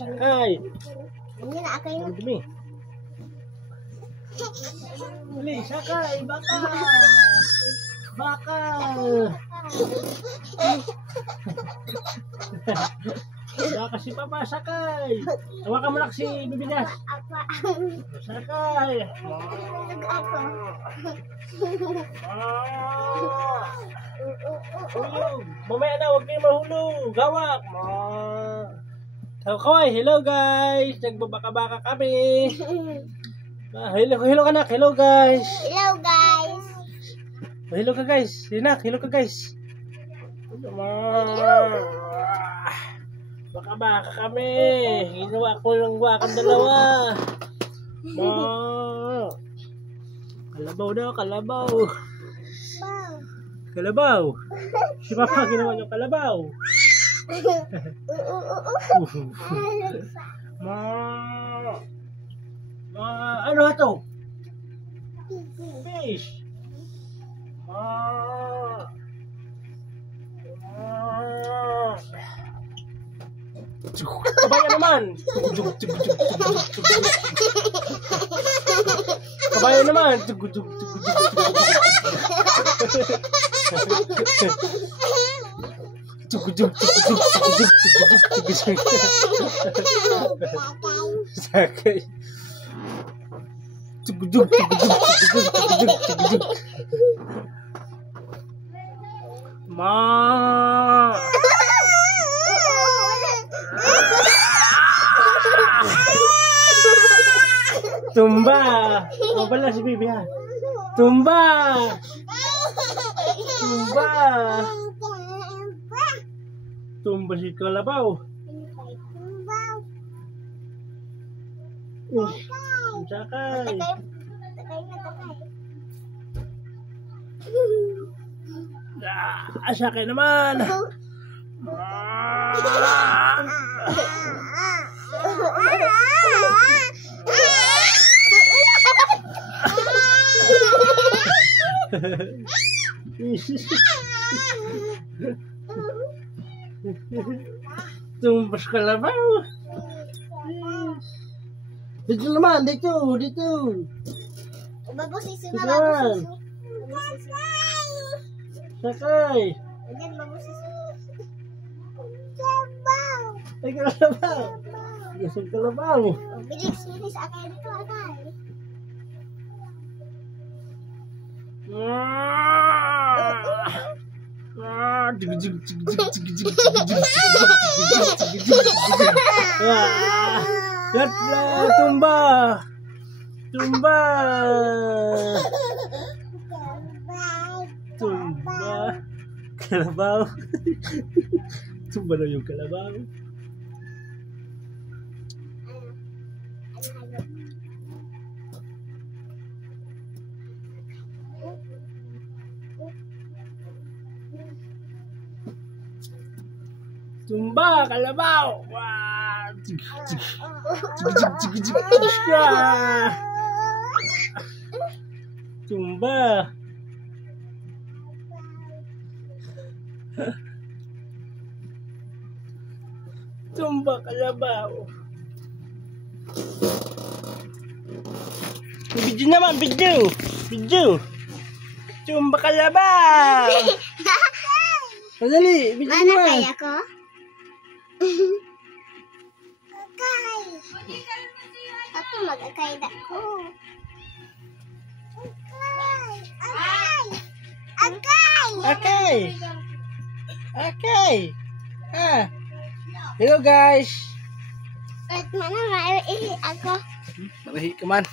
Sakay. Hindi na ako yun. Ang dumi. Dali, sakay. Baka. Baka. Baka si Papa, sakay. Hawakan mo na si Bibigas. Apa? Sakay. Ako. Hulog. Mamaya na, huwag kayo mahulog. Hawak. Kaway, hello guys. Nagbabaka-baka kami. Hello anak, hello guys. Hello guys. Hello ka guys. Hinak, hello ka guys. Baka-baka kami. Ginawa ko lang wakang dalawa. Kalabaw daw, kalabaw. Kalabaw. Si Papa ginawa niyo kalabaw. Ano ito? Fish. Kabayan naman. Kabayan naman. Sakay. Ma. Tumba. O pala si Bibi ha. Tumba. Tumba. Tumba si Kalabaw. Sakay. Sakay naman. Tumbas Kalabaw. Dito naman, dito. Babusiso na, Dito. babusiso. Sakay. Ayan, babusiso. Ay, Kalabaw. Gasong Kalabaw. Bilis, akay dito, akay. Tumba. Kalabaw. Tumba na yung kalabaw. Tumba, kalabaw. Wah. Tumba. Tumba, kalabaw. Video naman, video. Tumba, kalabaw. Madali, video Mana naman. kaya ko? Akay. Ako mag-akay na ko. Okay. Hello guys. At mana maihi ako. Marahi ka man.